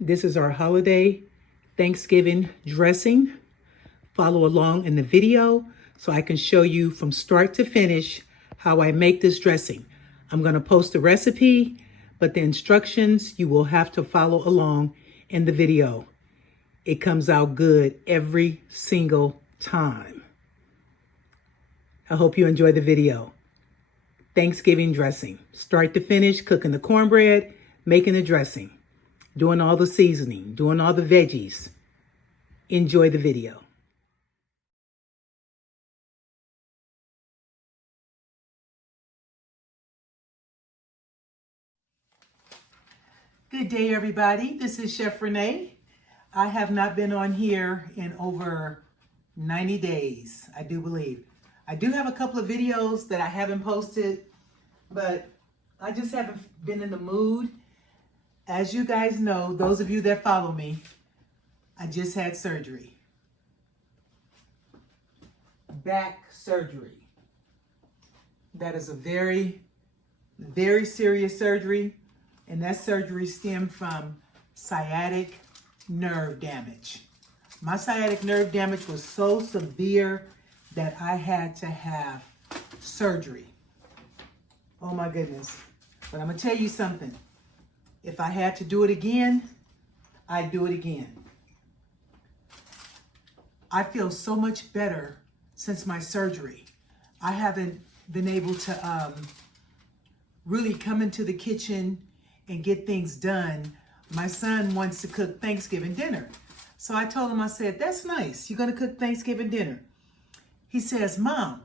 This is our holiday Thanksgiving dressing. Follow along in the video so I can show you from start to finish how I make this dressing. I'm going to post the recipe, but the instructions you will have to follow along in the video. It comes out good every single time. I hope you enjoy the video. Thanksgiving dressing. Start to finish, cooking the cornbread, making the dressing, doing all the seasoning, doing all the veggies. Enjoy the video. Good day, everybody. This is Chef Renee. I have not been on here in over 90 days, I do believe. I do have a couple of videos that I haven't posted, but I just haven't been in the mood. As you guys know, those of you that follow me, I just had surgery. Back surgery. That is a very, very serious surgery, and that surgery stemmed from sciatic nerve damage. My sciatic nerve damage was so severe that I had to have surgery. Oh my goodness. But I'm gonna tell you something. If I had to do it again, I'd do it again. I feel so much better since my surgery. I haven't been able to really come into the kitchen and get things done. My son wants to cook Thanksgiving dinner. So I told him, I said, that's nice. You're gonna cook Thanksgiving dinner. He says, Mom,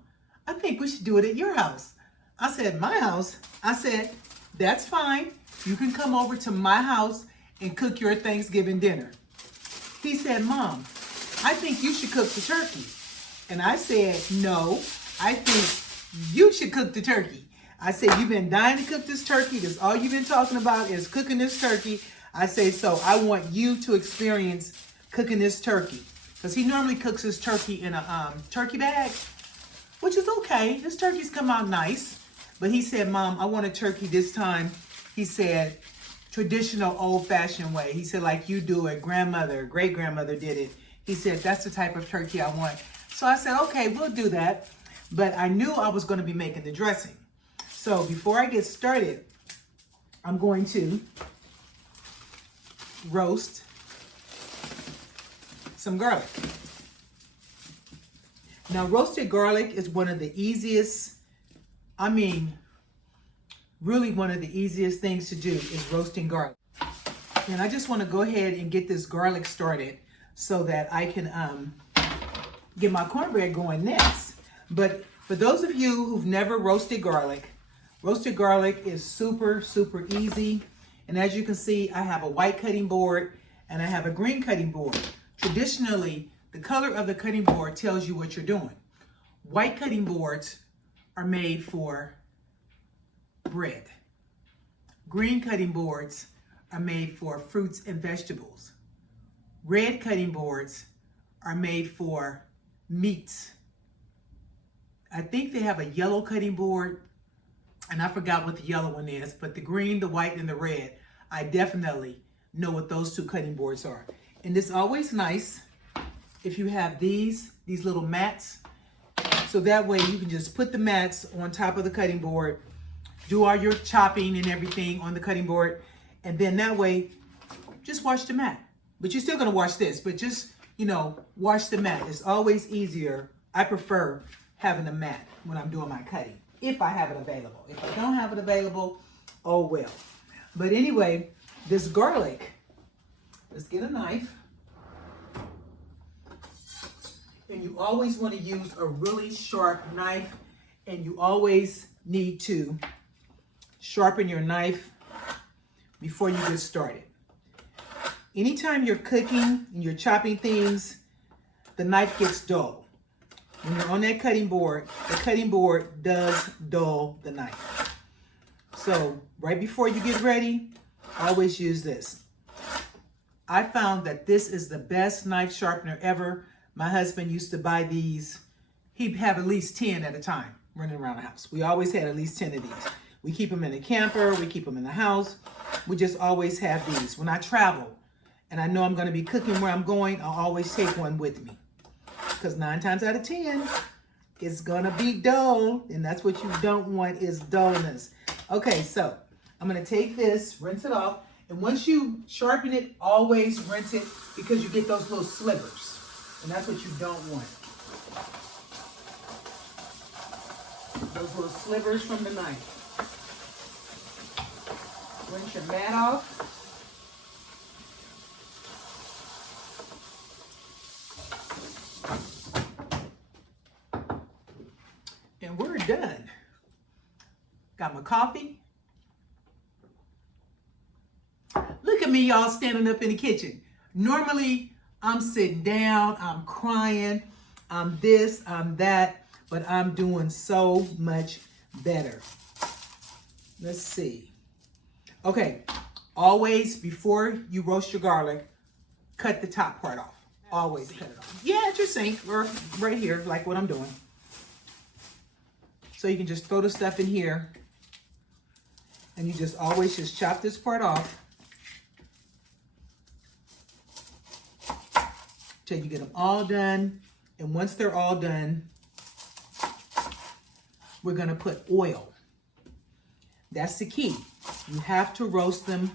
I think we should do it at your house. I said, my house? I said, that's fine. You can come over to my house and cook your Thanksgiving dinner. He said, Mom, I think you should cook the turkey. And I said, no, I think you should cook the turkey. I said, you've been dying to cook this turkey. That's all you've been talking about is cooking this turkey. I say, so I want you to experience cooking this turkey. Because he normally cooks his turkey in a turkey bag, which is okay. This turkey's come out nice. But he said, Mom, I want a turkey this time. He said, traditional old-fashioned way. He said, like you do it, grandmother, great-grandmother did it. He said, that's the type of turkey I want. So I said, okay, we'll do that. But I knew I was going to be making the dressing. So before I get started, I'm going to roast some garlic. Now, roasted garlic is one of the easiest, really one of the easiest things to do is roasting garlic. And I just want to go ahead and get this garlic started so that I can get my cornbread going next. But for those of you who've never roasted garlic is super, super easy. And as you can see, I have a white cutting board and I have a green cutting board. Traditionally, the color of the cutting board tells you what you're doing. White cutting boards are made for bread. Green cutting boards are made for fruits and vegetables. Red cutting boards are made for meats. I think they have a yellow cutting board, and I forgot what the yellow one is, but the green, the white, and the red, I definitely know what those two cutting boards are. And it's always nice if you have these little mats, so that way you can just put the mats on top of the cutting board, do all your chopping and everything on the cutting board, and then that way, just wash the mat. But you're still gonna wash this, but just, wash the mat. It's always easier. I prefer having a mat when I'm doing my cutting, if I have it available. If I don't have it available, oh well. But anyway, this garlic, let's get a knife. And you always want to use a really sharp knife, and you always need to sharpen your knife before you get started. Anytime you're cooking and you're chopping things, the knife gets dull. When you're on that cutting board, the cutting board does dull the knife. So right before you get ready, always use this. I found that this is the best knife sharpener ever. My husband used to buy these. He'd have at least 10 at a time running around the house. We always had at least 10 of these. We keep them in the camper. We keep them in the house. We just always have these. When I travel, and I know I'm going to be cooking where I'm going, I'll always take one with me. Because 9 times out of 10, it's going to be dull. And that's what you don't want, is dullness. Okay, so I'm going to take this, rinse it off. And once you sharpen it, always rinse it, because you get those little slivers. And that's what you don't want. Those little slivers from the knife. Rinse your mat off. And we're done. Got my coffee. Look at me, y'all, standing up in the kitchen. Normally, I'm sitting down, I'm crying, I'm this, I'm that, but I'm doing so much better. Let's see. Okay, always before you roast your garlic, cut the top part off. Always cut it off. Yeah, at your sink or right here, like what I'm doing. So you can just throw the stuff in here, and you just always just chop this part off till you get them all done. And once they're all done, we're gonna put oil. That's the key. You have to roast them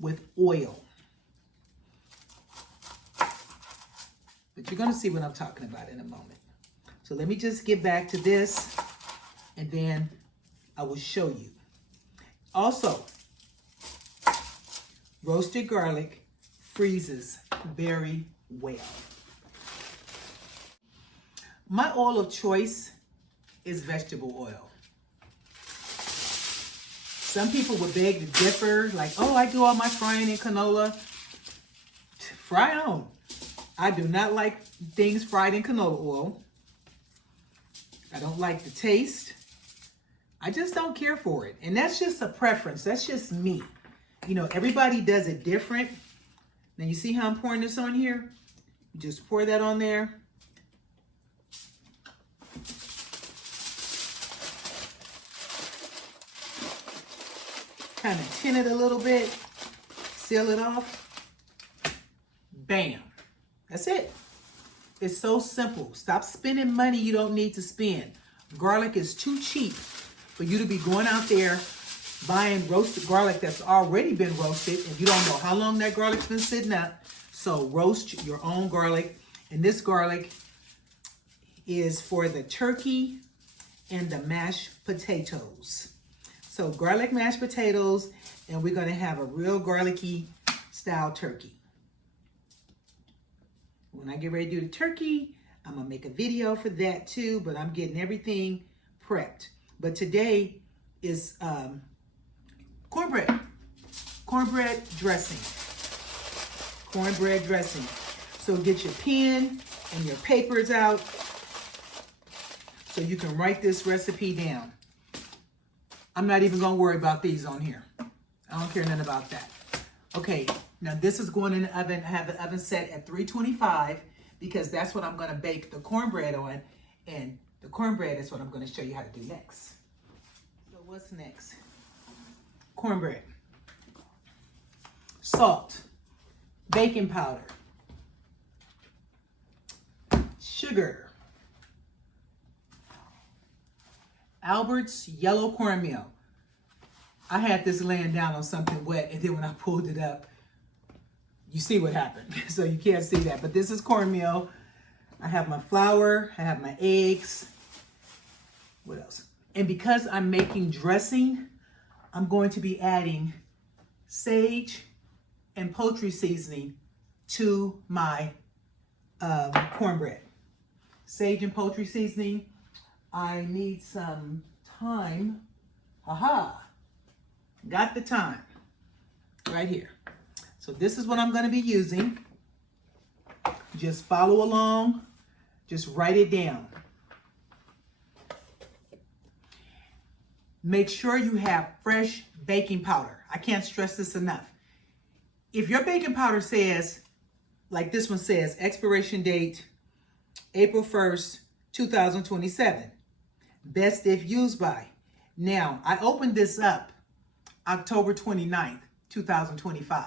with oil. But you're gonna see what I'm talking about in a moment. So let me just get back to this, and then I will show you. Also, roasted garlic freezes very well. My oil of choice is vegetable oil. Some people would beg to differ, like, oh, I do all my frying in canola. Fry on. I do not like things fried in canola oil. I don't like the taste. I just don't care for it. And that's just a preference. That's just me. You know, everybody does it different. Now you see how I'm pouring this on here? You just pour that on there. Kind of tin it a little bit. Seal it off. Bam. That's it. It's so simple. Stop spending money you don't need to spend. Garlic is too cheap for you to be going out there buying roasted garlic that's already been roasted, and you don't know how long that garlic's been sitting up. So roast your own garlic. And this garlic is for the turkey and the mashed potatoes. So garlic mashed potatoes, and we're gonna have a real garlicky style turkey. When I get ready to do the turkey, I'm gonna make a video for that too, but I'm getting everything prepped. But today is cornbread dressing. Cornbread dressing. So get your pen and your papers out so you can write this recipe down. I'm not even gonna worry about these on here. I don't care nothing about that. Okay, now this is going in the oven. I have the oven set at 325 because that's what I'm gonna bake the cornbread on, and the cornbread is what I'm gonna show you how to do next. So what's next? Cornbread. Salt, baking powder, sugar, Albert's yellow cornmeal. I had this laying down on something wet, and then when I pulled it up, you see what happened. So you can't see that, but this is cornmeal. I have my flour, I have my eggs. What else? And because I'm making dressing, I'm going to be adding sage and poultry seasoning to my cornbread. Sage and poultry seasoning. I need some thyme. Aha! Got the thyme right here. So this is what I'm going to be using. Just follow along. Just write it down. Make sure you have fresh baking powder. I can't stress this enough. If your baking powder says, like this one says, expiration date April 1st, 2027. Best if used by. Now, I opened this up October 29th, 2025.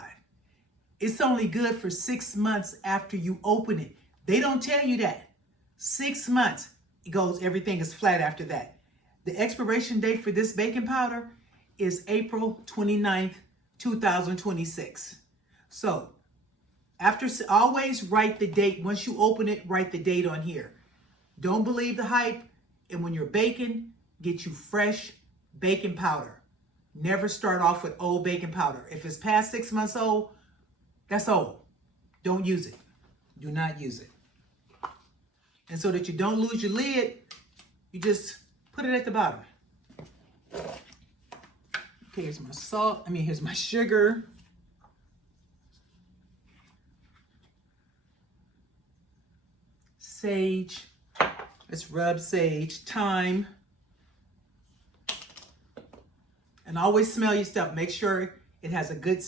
It's only good for 6 months after you open it. They don't tell you that. 6 months, it goes, everything is flat after that. The expiration date for this baking powder is April 29th, 2026. So always write the date. Once you open it, write the date on here. Don't believe the hype. And when you're baking, get you fresh baking powder. Never start off with old baking powder. If it's past 6 months old, that's old. Don't use it. Do not use it. And so that you don't lose your lid, you just put it at the bottom. Okay, here's my salt. Here's my sugar. Sage. Let's rub sage. Thyme. And always smell your stuff. Make sure it has a good,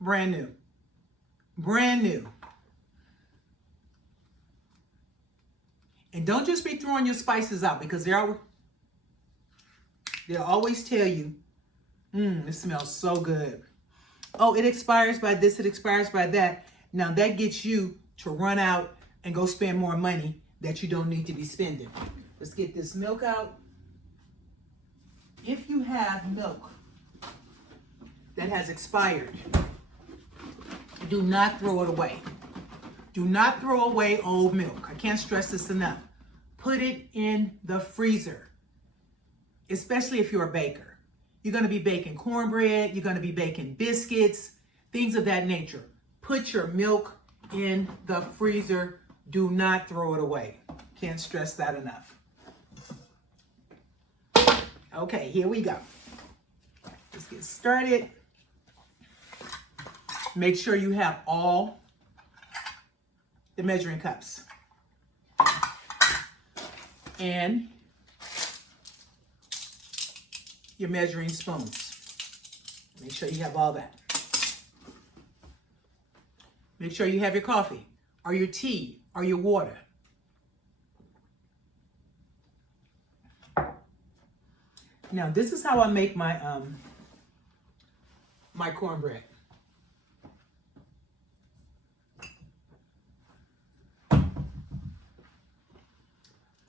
brand new. Brand new. And don't just be throwing your spices out, because they'll always tell you, it smells so good. Oh, it expires by this, it expires by that. Now that gets you to run out and go spend more money that you don't need to be spending. Let's get this milk out. If you have milk that has expired, do not throw it away. Do not throw away old milk. I can't stress this enough. Put it in the freezer, especially if you're a baker. You're going to be baking cornbread. You're going to be baking biscuits, things of that nature. Put your milk in the freezer. Do not throw it away. Can't stress that enough. Okay, here we go. Let's get started. Make sure you have all the measuring cups and your measuring spoons. Make sure you have all that. Make sure you have your coffee or your tea or your water. Now, this is how I make my my cornbread.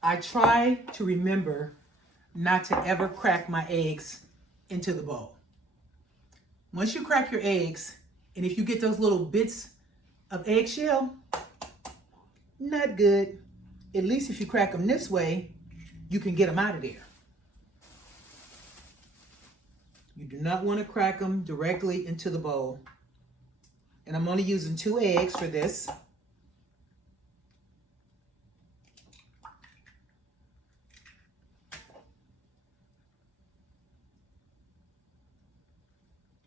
I try to remember not to ever crack my eggs into the bowl. Once you crack your eggs, and if you get those little bits of eggshell, not good. At least if you crack them this way, you can get them out of there. You do not want to crack them directly into the bowl. And I'm only using 2 eggs for this.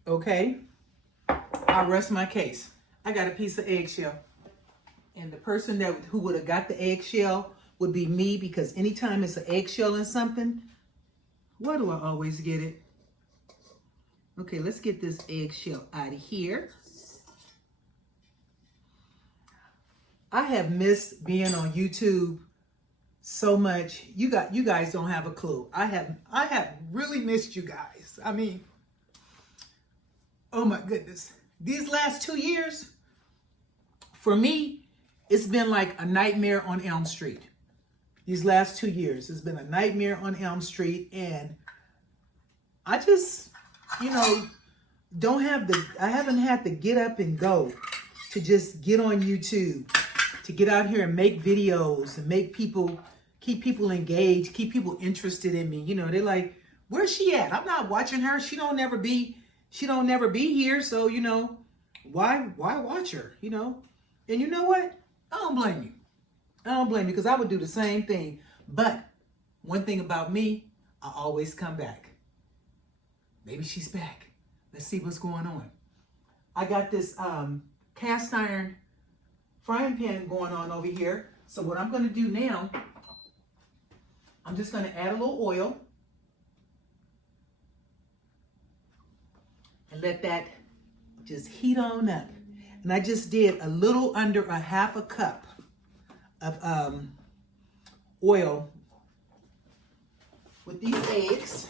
Okay, I'll rest my case. I got a piece of eggshell. And the person who would have got the eggshell would be me, because anytime it's an eggshell in something, why do I always get it? Okay, let's get this eggshell out of here. I have missed being on YouTube so much. You guys don't have a clue. I have really missed you guys. Oh my goodness. These last 2 years, for me, it's been like a nightmare on Elm Street. These last 2 years, it's been a nightmare on Elm Street, and I just, I haven't had to get up and go to just get on YouTube, to get out here and make videos and keep people engaged, keep people interested in me. They're like, where's she at? I'm not watching her. She don't never be here. So, why watch her, And you know what? I don't blame you. I don't blame you, because I would do the same thing. But one thing about me, I always come back. Maybe she's back. Let's see what's going on. I got this cast iron frying pan going on over here. So what I'm going to do now, I'm just going to add a little oil and let that just heat on up. And I just did a little under a half a cup of oil with these eggs.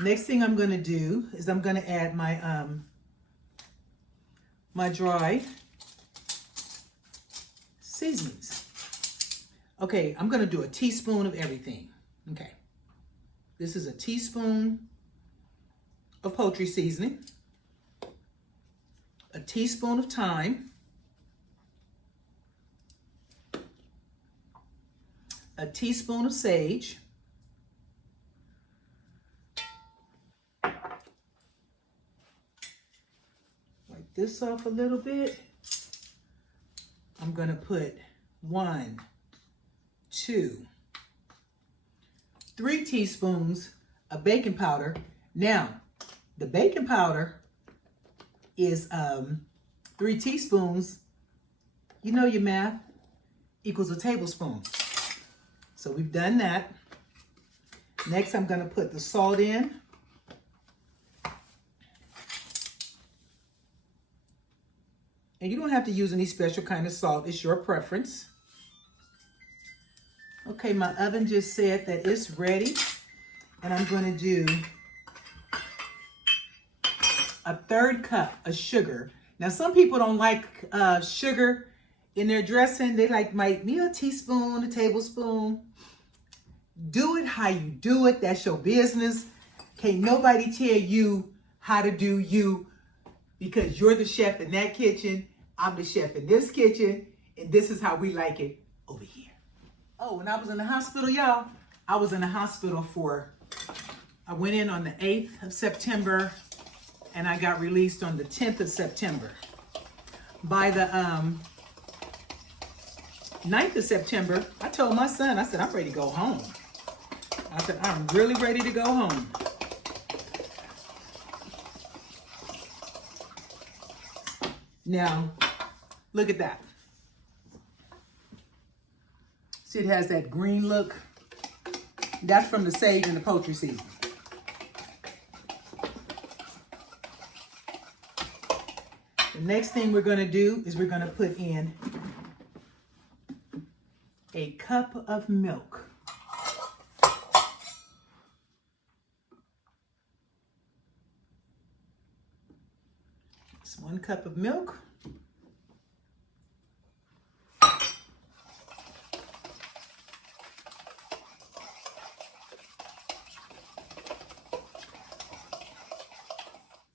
Next thing I'm going to do is I'm going to add my my dry seasonings. Okay, I'm gonna do a teaspoon of everything. Okay, this is a teaspoon of poultry seasoning, a teaspoon of thyme, a teaspoon of sage, wipe this off a little bit. I'm gonna put 1, 2, 3 teaspoons of baking powder. Now, the baking powder is 3 teaspoons. You know your math, equals a tablespoon. So we've done that. Next, I'm gonna put the salt in. And you don't have to use any special kind of salt, it's your preference. Okay, my oven just said that it's ready. And I'm gonna do a 1/3 cup of sugar. Now, some people don't like sugar in their dressing. They like me a teaspoon, a tablespoon. Do it how you do it. That's your business. Can't nobody tell you how to do you, because you're the chef in that kitchen. I'm the chef in this kitchen, and this is how we like it over here. Oh, when I was in the hospital, y'all, I was in the hospital I went in on the 8th of September, and I got released on the 10th of September. By the 9th of September, I told my son, I said, I'm ready to go home. I said, I'm really ready to go home. Now, look at that. See, it has that green look. That's from the sage and the poultry season. The next thing we're gonna do is we're gonna put in a cup of milk. It's 1 cup of milk.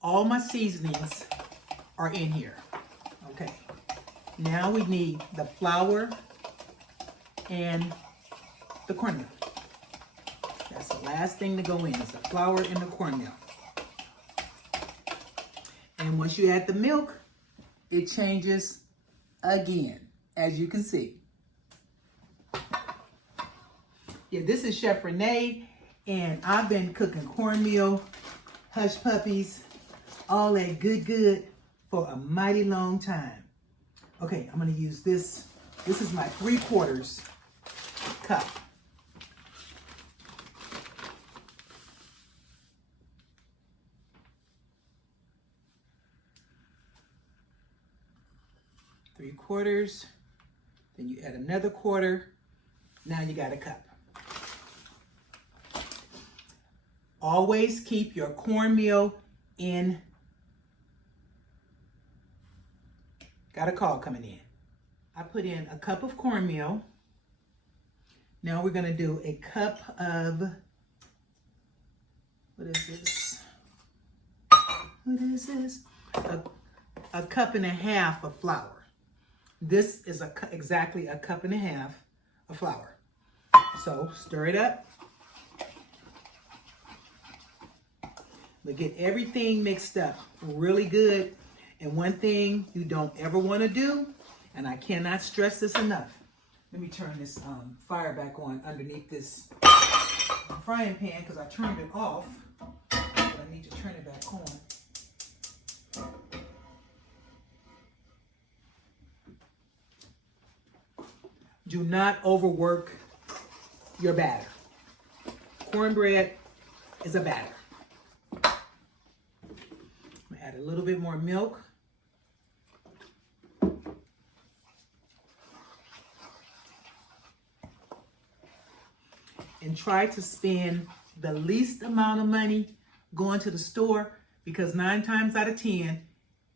All my seasonings are in here. Okay. Now we need the flour and the cornmeal. That's the last thing to go in, is the flour and the cornmeal. And once you add the milk, it changes again, as you can see. Yeah, this is Chef Renee, and I've been cooking cornmeal, hush puppies, all that good for a mighty long time. Okay, I'm gonna use this. This is my 3/4 cup. Three-quarters, then you add another 1/4. Now you got a cup. Always keep your cornmeal in. Got a call coming in. I put in a cup of cornmeal. Now we're gonna do a cup of, what is this? What is this? A cup and a half of flour. This is exactly a cup and a half of flour. So stir it up. But get everything mixed up really good. And one thing you don't ever want to do, and I cannot stress this enough. Let me turn this fire back on underneath this frying pan, because I turned it off. But I need to turn it back on. Do not overwork your batter. Cornbread is a batter. I'm gonna add a little bit more milk. And try to spend the least amount of money going to the store, because 9 times out of 10,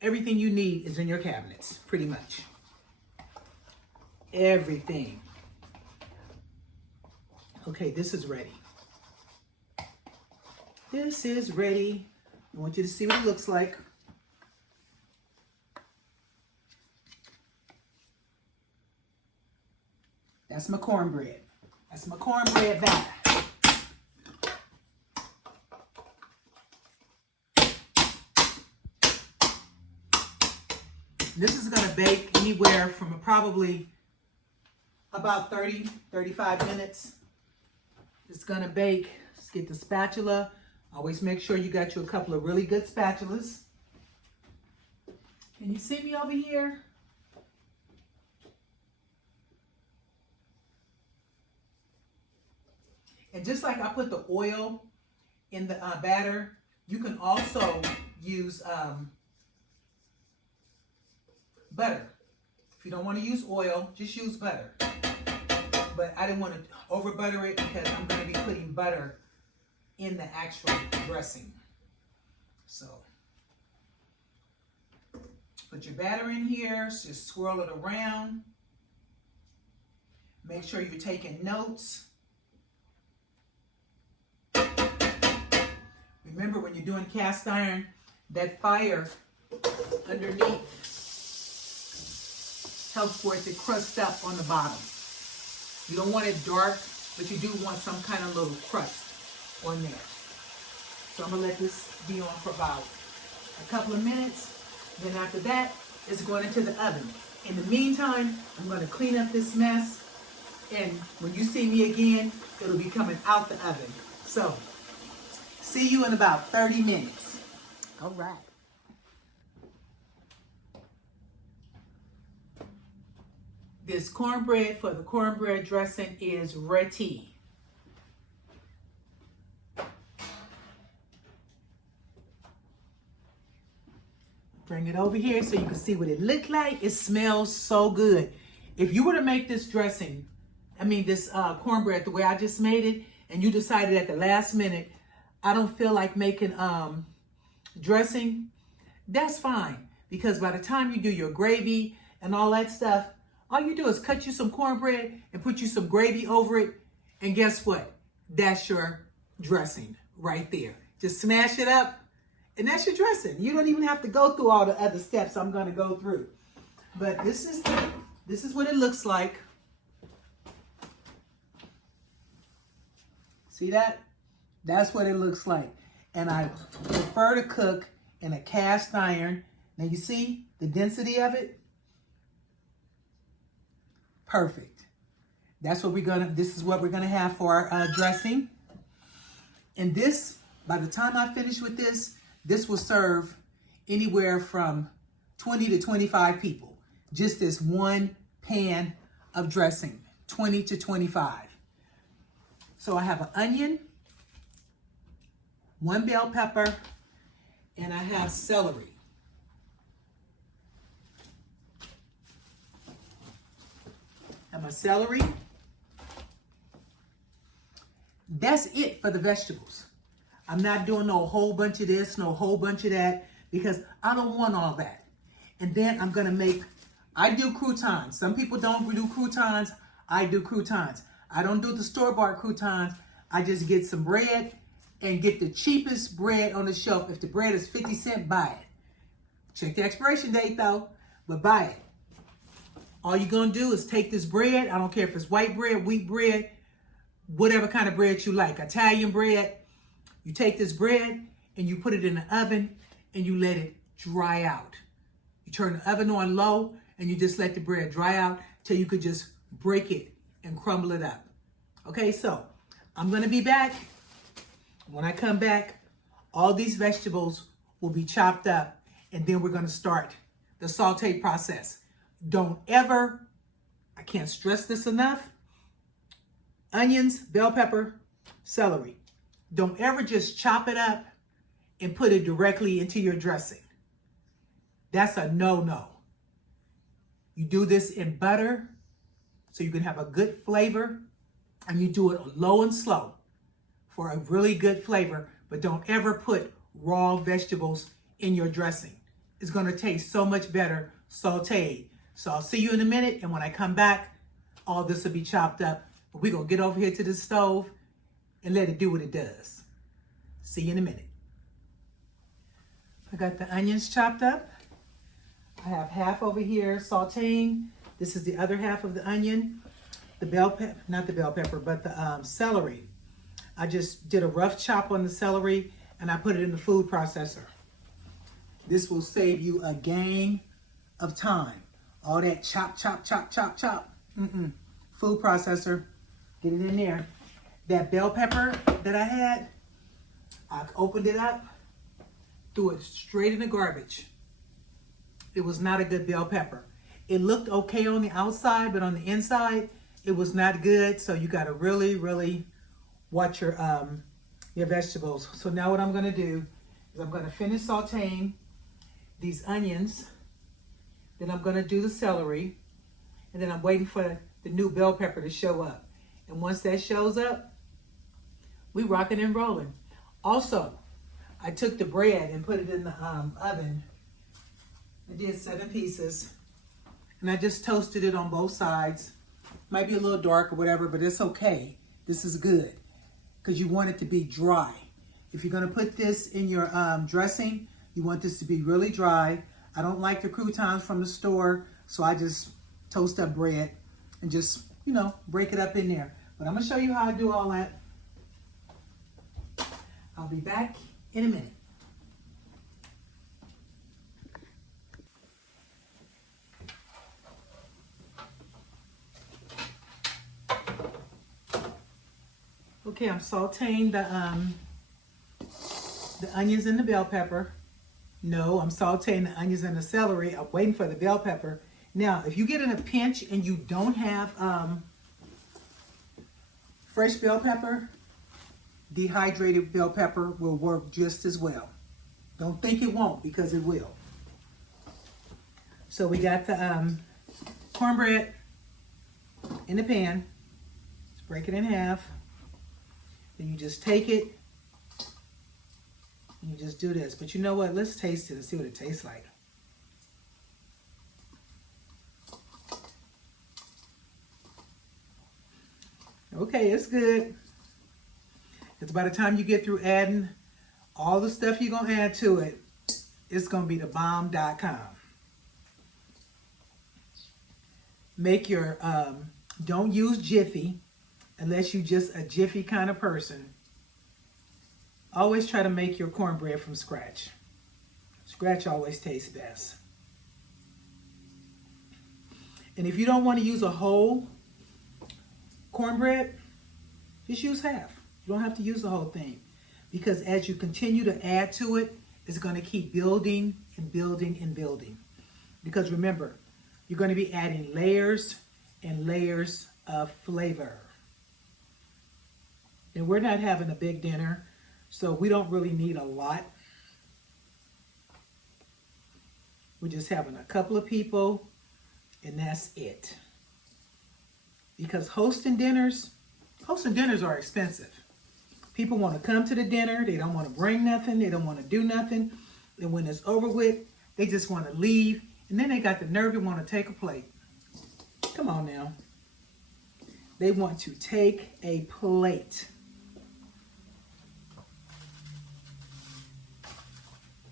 Everything you need is in your cabinets, pretty much. Everything. Okay, this is ready. This is ready. I want you to see what it looks like. That's my cornbread. That's my cornbread batter. This is going to bake anywhere from probably about 30, 35 minutes. It's going to bake. Let's get the spatula. Always make sure you got you a couple of really good spatulas. Can you see me over here? And just like I put the oil in the batter, you can also use butter. If you don't want to use oil, just use butter. But I didn't want to over butter it because I'm going to be putting butter in the actual dressing. So put your batter in here, just swirl it around. Make sure you're taking notes. Remember, when you're doing cast iron, that fire underneath helps for it to crust up on the bottom. You don't want it dark, but you do want some kind of little crust on there. So I'm going to let this be on for about a couple of minutes. Then after that, it's going into the oven. In the meantime, I'm going to clean up this mess. And when you see me again, it'll be coming out the oven. So, see you in about 30 minutes. All right. This cornbread for the cornbread dressing is ready. Bring it over here so you can see what it looked like. It smells so good. If you were to make this dressing, this cornbread the way I just made it, and you decided at the last minute, I don't feel like making dressing, that's fine. Because by the time you do your gravy and all that stuff, all you do is cut you some cornbread and put you some gravy over it. And guess what? That's your dressing right there. Just smash it up and that's your dressing. You don't even have to go through all the other steps I'm going to go through. But this is what it looks like. See that? That's what it looks like. And I prefer to cook in a cast iron. Now you see the density of it? Perfect. This is what we're gonna have for our dressing. And this, by the time I finish with this will serve anywhere from 20 to 25 people. Just this one pan of dressing, 20 to 25. So I have an onion, 1 bell pepper, and I have celery. And my celery. That's it for the vegetables. I'm not doing no whole bunch of this, no whole bunch of that, because I don't want all that. And then I'm gonna I do croutons. Some people don't do croutons. I do croutons. I don't do the store-bought croutons. I just get some bread and get the cheapest bread on the shelf. If the bread is 50 cents, buy it. Check the expiration date though, but buy it. All you're gonna do is take this bread. I don't care if it's white bread, wheat bread, whatever kind of bread you like, Italian bread. You take this bread and you put it in the oven and you let it dry out. You turn the oven on low and you just let the bread dry out till you could just break it and crumble it up. Okay, so I'm gonna be back. When I come back, all these vegetables will be chopped up and then we're gonna start the saute process. Don't ever, I can't stress this enough, onions, bell pepper, celery. Don't ever just chop it up and put it directly into your dressing. That's a no-no. You do this in butter so you can have a good flavor, and you do it low and slow for a really good flavor, but don't ever put raw vegetables in your dressing. is going to taste so much better sauteed. So I'll see you in a minute, and when I come back, all this will be chopped up. But we're going to get over here to the stove and let it do what it does. See you in a minute. I got the onions chopped up. I have half over here sauteing. This is the other half of the onion. The bell pepper, not the bell pepper, but the celery. I just did a rough chop on the celery and I put it in the food processor. This will save you a gang of time. All that chop, chop, chop, chop, chop. Food processor, get it in there. That bell pepper that I had, I opened it up, threw it straight in the garbage. It was not a good bell pepper. It looked okay on the outside, but on the inside, it was not good. So you got to really, really watch your vegetables. So now what I'm going to do is I'm going to finish sauteing these onions. Then I'm going to do the celery. And then I'm waiting for the new bell pepper to show up. And once that shows up, we rocking and rolling. Also, I took the bread and put it in the oven. I did 7 pieces. And I just toasted it on both sides. Might be a little dark or whatever, but it's okay. This is good because you want it to be dry. If you're going to put this in your dressing, you want this to be really dry. I don't like the croutons from the store, so I just toast up bread and just, you know, break it up in there. But I'm going to show you how I do all that. I'll be back in a minute. Okay, I'm sauteing the onions and the bell pepper. No, I'm sauteing the onions and the celery. I'm waiting for the bell pepper. Now, if you get in a pinch and you don't have fresh bell pepper, dehydrated bell pepper will work just as well. Don't think it won't, because it will. So we got the cornbread in the pan. Let's break it in half. Then you just take it and you just do this. But you know what? Let's taste it and see what it tastes like. Okay, it's good. It's by the time you get through adding all the stuff you're going to add to it, it's going to be the bomb.com. Make your, don't use Jiffy unless you're just a Jiffy kind of person. Always try to make your cornbread from scratch. Scratch always tastes best. And if you don't want to use a whole cornbread, just use half. You don't have to use the whole thing, because as you continue to add to it, it's going to keep building and building and building. Because remember, you're going to be adding layers and layers of flavor. And we're not having a big dinner, so we don't really need a lot. We're just having a couple of people, and that's it. Because hosting dinners are expensive. People want to come to the dinner. They don't want to bring nothing. They don't want to do nothing. And when it's over with, they just want to leave. And then they got the nerve to want to take a plate. Come on now. They want to take a plate.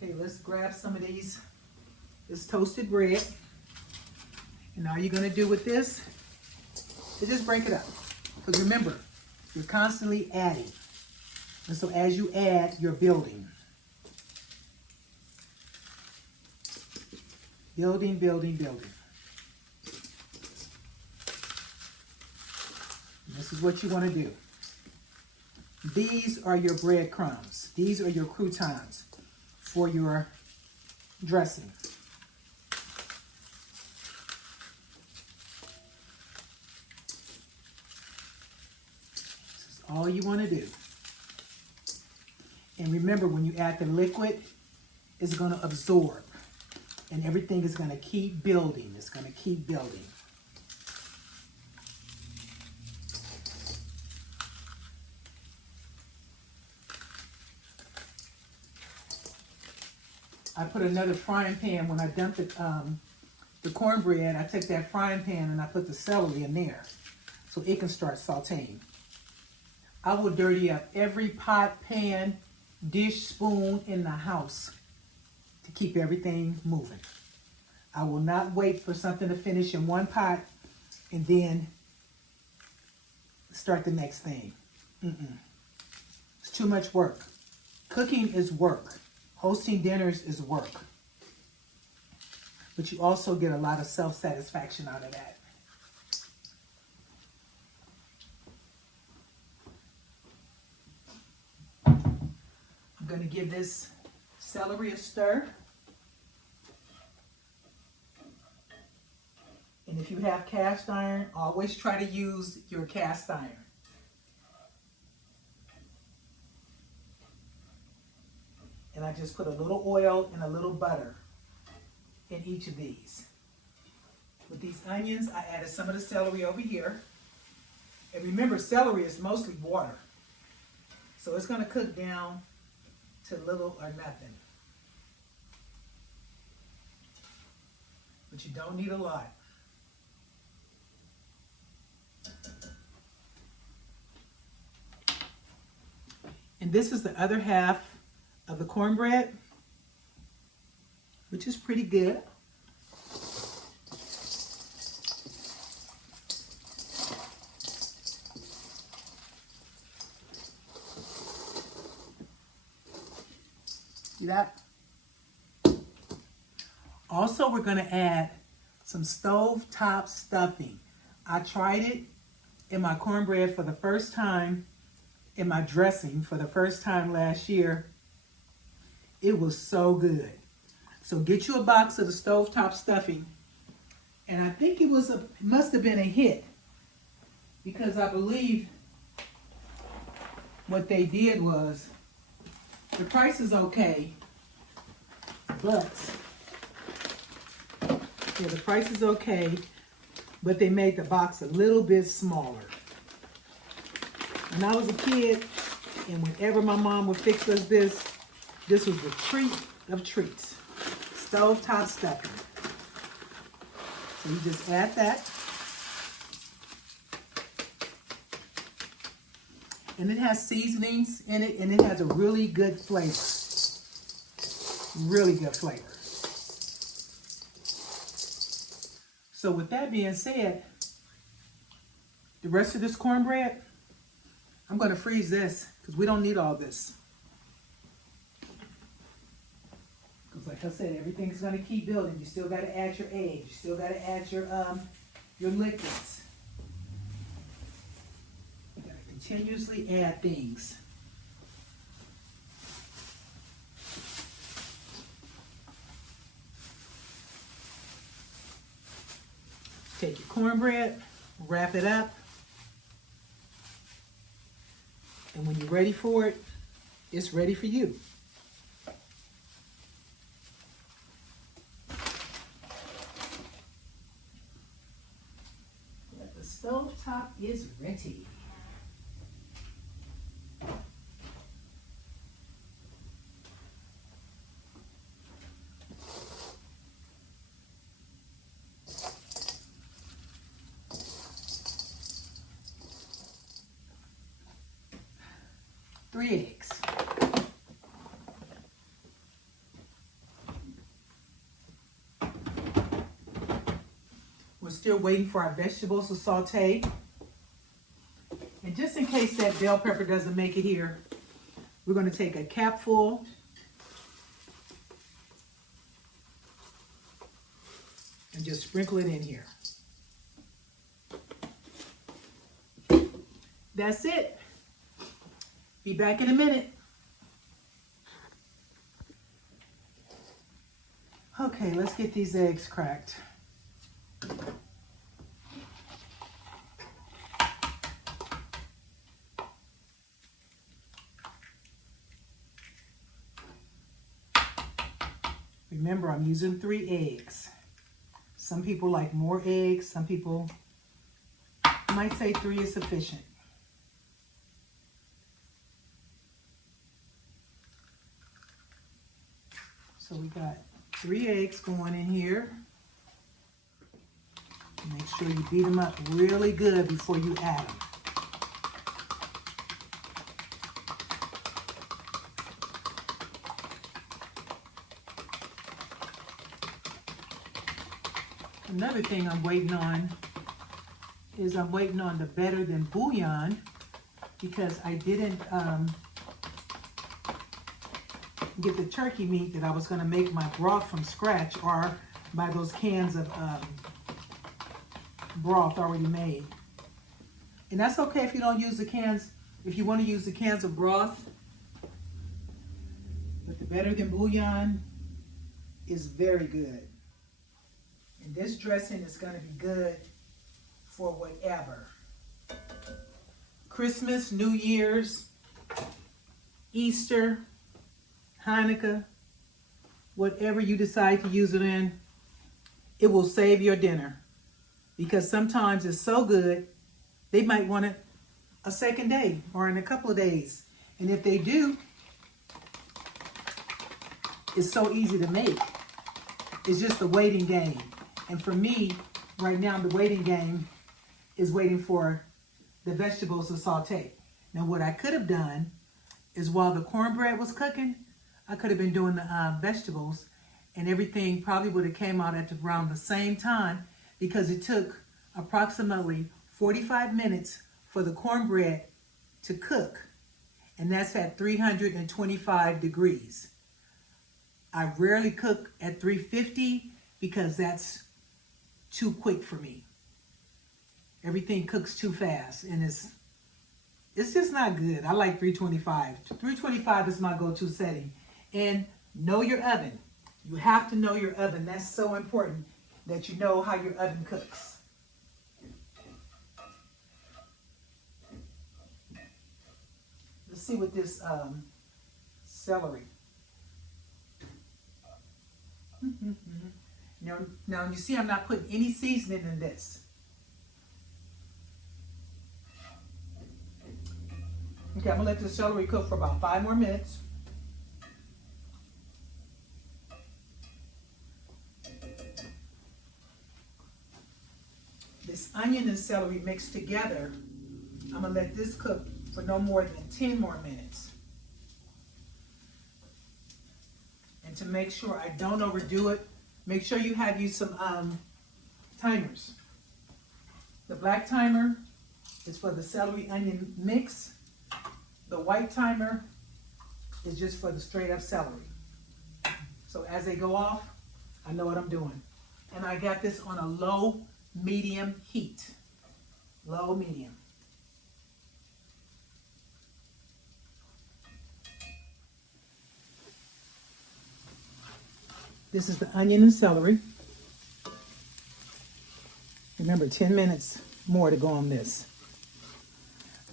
Okay, let's grab some of this toasted bread. And all you're going to do with this is just break it up. Because remember, you're constantly adding. And so as you add, you're building. Building, building, building. And this is what you want to do. These are your breadcrumbs. These are your croutons for your dressing. This is all you want to do. And remember, when you add the liquid, it's going to absorb. And everything is going to keep building. It's going to keep building. I put another frying pan when I dumped the cornbread. I take that frying pan and I put the celery in there so it can start sauteing. I will dirty up every pot, pan, dish, spoon in the house to keep everything moving. I will not wait for something to finish in one pot and then start the next thing. It's too much work. Cooking is work. Hosting dinners is work. But you also get a lot of self-satisfaction out of that. I'm going to give this celery a stir. And if you have cast iron, always try to use your cast iron. And I just put a little oil and a little butter in each of these. With these onions, I added some of the celery over here. And remember, celery is mostly water. So it's going to cook down to little or nothing. But you don't need a lot. And this is the other half of the cornbread, which is pretty good. See that? Also, we're going to add some stovetop stuffing. I tried it in my cornbread for the first time, in my dressing for the first time last year. It was so good. So get you a box of the stovetop stuffing. And I think it must have been a hit, because I believe what they did was, the price is okay, but yeah, the price is okay, but they made the box a little bit smaller. When I was a kid, and whenever my mom would fix us this was the treat of treats. Stovetop stuffing. So you just add that. And it has seasonings in it, and it has a really good flavor. Really good flavor. So with that being said, the rest of this cornbread, I'm going to freeze this because we don't need all this. Because like I said, everything's going to keep building. You still got to add your eggs. You still got to add your liquids. You got to continuously add things. Take your cornbread, wrap it up, and when you're ready for it, it's ready for you. The stovetop is ready. Three eggs. We're still waiting for our vegetables to saute. And just in case that bell pepper doesn't make it here, we're going to take a capful and just sprinkle it in here. That's it. Be back in a minute. Okay, let's get these eggs cracked. Remember, I'm using 3 eggs. Some people like more eggs. Some people might say 3 is sufficient. So we got 3 eggs going in here. Make sure you beat them up really good before you add them. Another thing I'm waiting on is I'm waiting on the better than bouillon, because I didn't get the turkey meat that I was going to make my broth from scratch, or buy those cans of broth already made. And that's okay if you don't use the cans, if you want to use the cans of broth. But the better than bouillon is very good. And this dressing is going to be good for whatever. Christmas, New Year's, Easter, Hanukkah, whatever you decide to use it in, it will save your dinner. Because sometimes it's so good, they might want it a second day or in a couple of days. And if they do, it's so easy to make. It's just a waiting game. And for me, right now, the waiting game is waiting for the vegetables to saute. Now, what I could have done is while the cornbread was cooking, I could have been doing the vegetables, and everything probably would have came out at around the same time, because it took approximately 45 minutes for the cornbread to cook, and that's at 325 degrees. I rarely cook at 350 because that's too quick for me. Everything cooks too fast, and it's just not good. I like 325. 325 is my go-to setting. And know your oven. You have to know your oven. That's so important, that you know how your oven cooks. Let's see what this celery. Now you see I'm not putting any seasoning in this. Okay, I'm gonna let the celery cook for about 5 more minutes. This onion and celery mixed together, I'm gonna let this cook for no more than 10 more minutes. And to make sure I don't overdo it, make sure you have some timers. The black timer is for the celery onion mix. The white timer is just for the straight up celery. So as they go off, I know what I'm doing. And I got this on a low medium heat. Low medium. This is the onion and celery. Remember, 10 minutes more to go on this.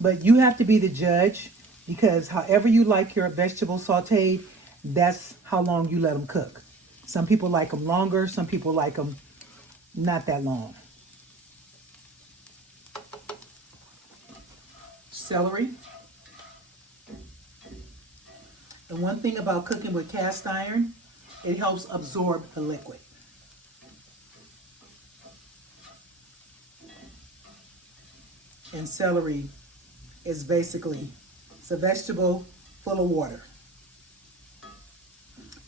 But you have to be the judge, because however you like your vegetables sauteed, that's how long you let them cook. Some people like them longer, some people like them not that long. Celery. The one thing about cooking with cast iron, it helps absorb the liquid. And celery is basically, it's a vegetable full of water.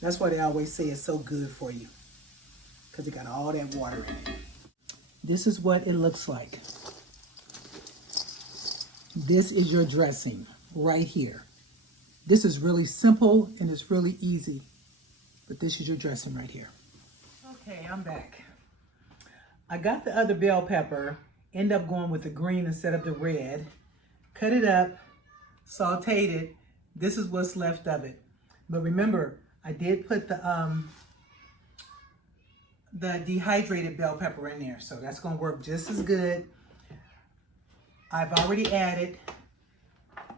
That's why they always say it's so good for you, because it got all that water in it. This is what it looks like. This is your dressing right here. This is really simple and it's really easy, but this is your dressing right here. Okay, I'm back. I got the other bell pepper, end up going with the green instead of the red. Cut it up, sauteed it. This is what's left of it. But remember, I did put the dehydrated bell pepper in there, so that's gonna work just as good. I've already added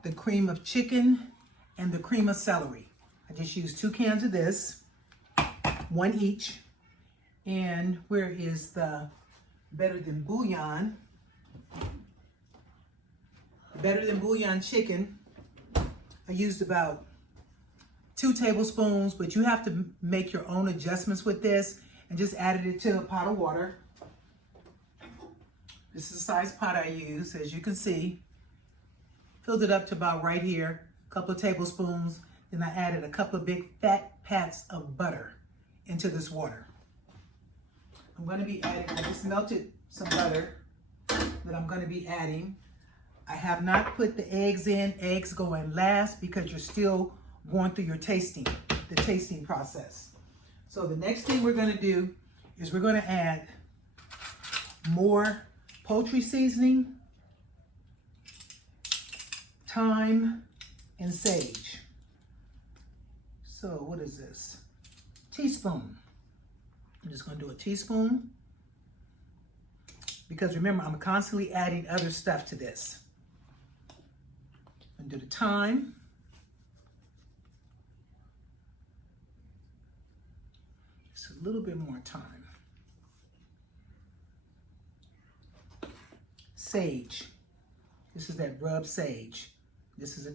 the cream of chicken and the cream of celery. I just used 2 cans of this, 1 each. And where is the better than bouillon? Better than bouillon chicken. I used about 2 tablespoons, but you have to make your own adjustments with this, and just added it to a pot of water. This is the size pot I use, as you can see. Filled it up to about right here, a couple of tablespoons. Then I added a couple of big fat pats of butter into this water. I'm going to be adding, I just melted some butter that I'm going to be adding. I have not put the eggs in. Eggs go in last because you're still going through your tasting, the tasting process. So the next thing we're going to do is we're going to add more poultry seasoning, thyme, and sage. So what is this? Teaspoon. I'm just going to do a teaspoon because remember, I'm constantly adding other stuff to this. I'm going to do the thyme. Just a little bit more thyme. Sage. This is that rub sage. This is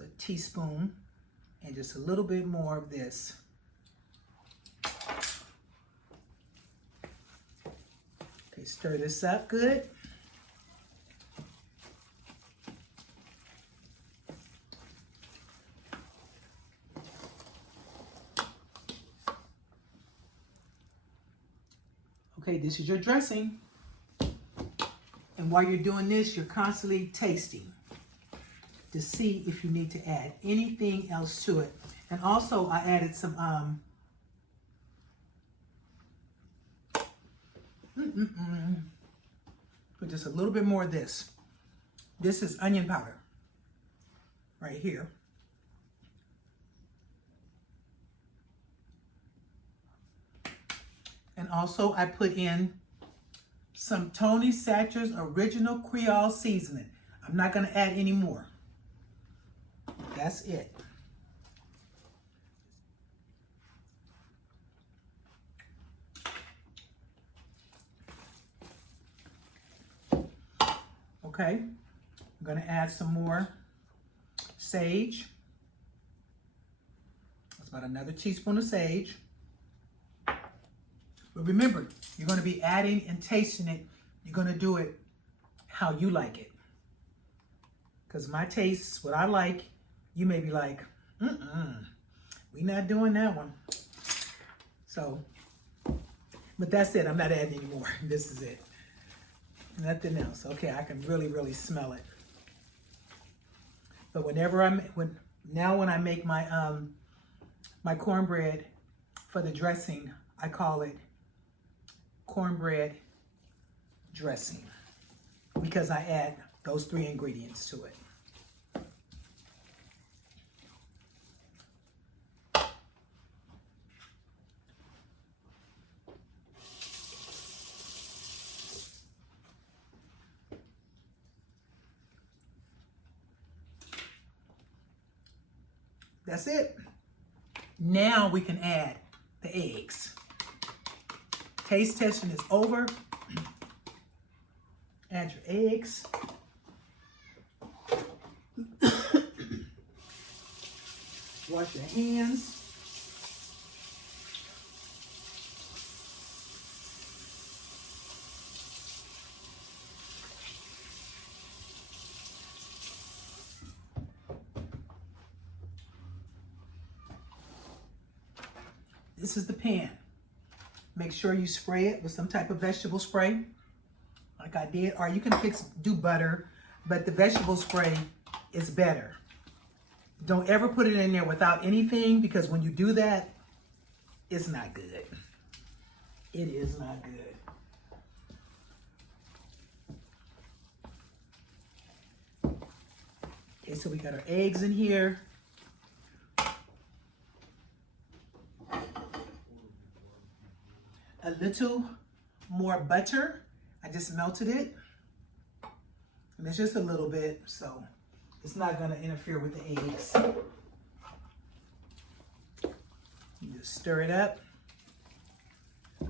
a teaspoon, and just a little bit more of this. Okay, stir this up good. Okay, this is your dressing. And while you're doing this, you're constantly tasting to see if you need to add anything else to it. And also I added some put just a little bit more of this. This is onion powder right here. And also I put in some Tony Chachere's original Creole seasoning. I'm not going to add any more. That's it. Okay, I'm going to add some more sage. That's about another teaspoon of sage. But remember, you're going to be adding and tasting it. You're going to do it how you like it. Because my taste, what I like, you may be like, we're not doing that one. So, but that's it. I'm not adding any more. This is it. Nothing else. Okay, I can really, really smell it. But whenever when I make my my cornbread for the dressing, I call it cornbread dressing because I add those 3 ingredients to it. That's it. Now we can add the eggs. Taste testing is over. Add your eggs. Wash your hands. This is the pan. Make sure you spray it with some type of vegetable spray, like I did, or you can do butter, but the vegetable spray is better. Don't ever put it in there without anything, because when you do that, it's not good. It is not good. Okay, so we got our eggs in here. A little more butter. I just melted it. And it's just a little bit, so it's not gonna interfere with the eggs. You just stir it up.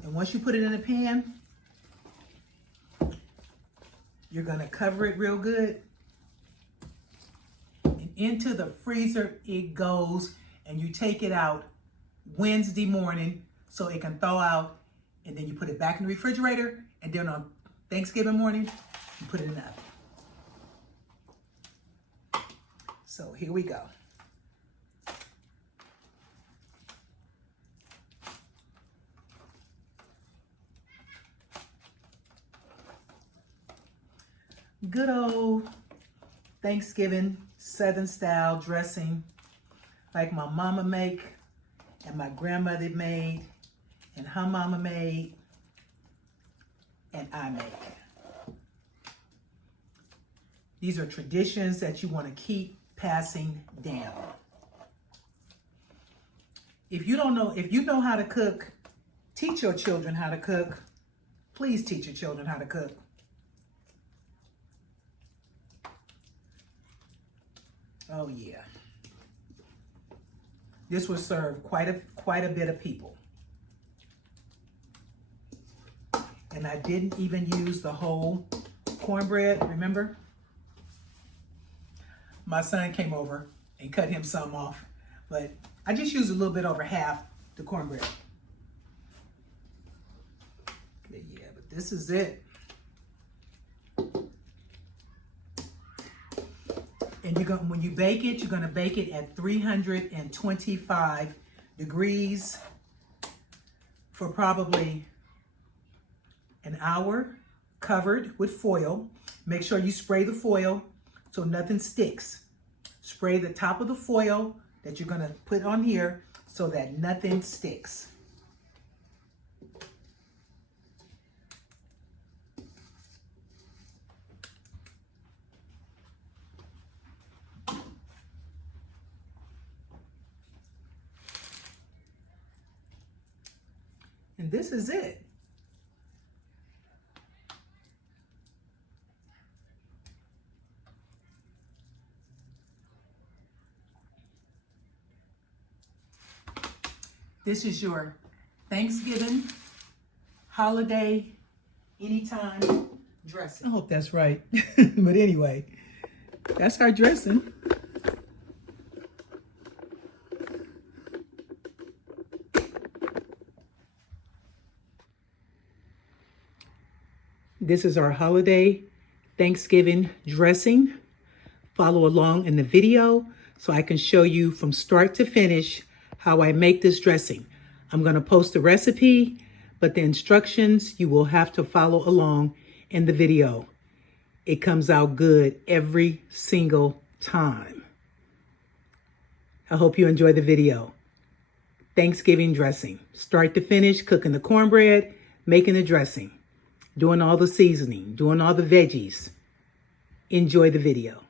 And once you put it in a pan, you're gonna cover it real good. And into the freezer it goes. and you take it out Wednesday morning so it can thaw out, and then you put it back in the refrigerator, and then on Thanksgiving morning, you put it in the oven. So here we go. Good old Thanksgiving Southern style dressing like my mama make and my grandmother made and her mama made and I make. These are traditions that you want to keep passing down. If you know how to cook, teach your children how to cook. Please teach your children how to cook. Oh yeah. This will serve quite a bit of people. And I didn't even use the whole cornbread, remember? My son came over and cut him some off, but I just used a little bit over half the cornbread. Yeah, but this is it. And when you bake it, you're gonna bake it at 325 degrees for probably an hour, covered with foil. Make sure you spray the foil so nothing sticks. Spray the top of the foil that you're gonna put on here so that nothing sticks. And this is it. This is your Thanksgiving, holiday, anytime dressing. I hope that's right. But anyway, that's our dressing. This is our holiday Thanksgiving dressing. Follow along in the video so I can show you from start to finish how I make this dressing. I'm going to post the recipe, but the instructions you will have to follow along in the video. It comes out good every single time. I hope you enjoy the video. Thanksgiving dressing. Start to finish, cooking the cornbread, making the dressing, doing all the seasoning, doing all the veggies. Enjoy the video.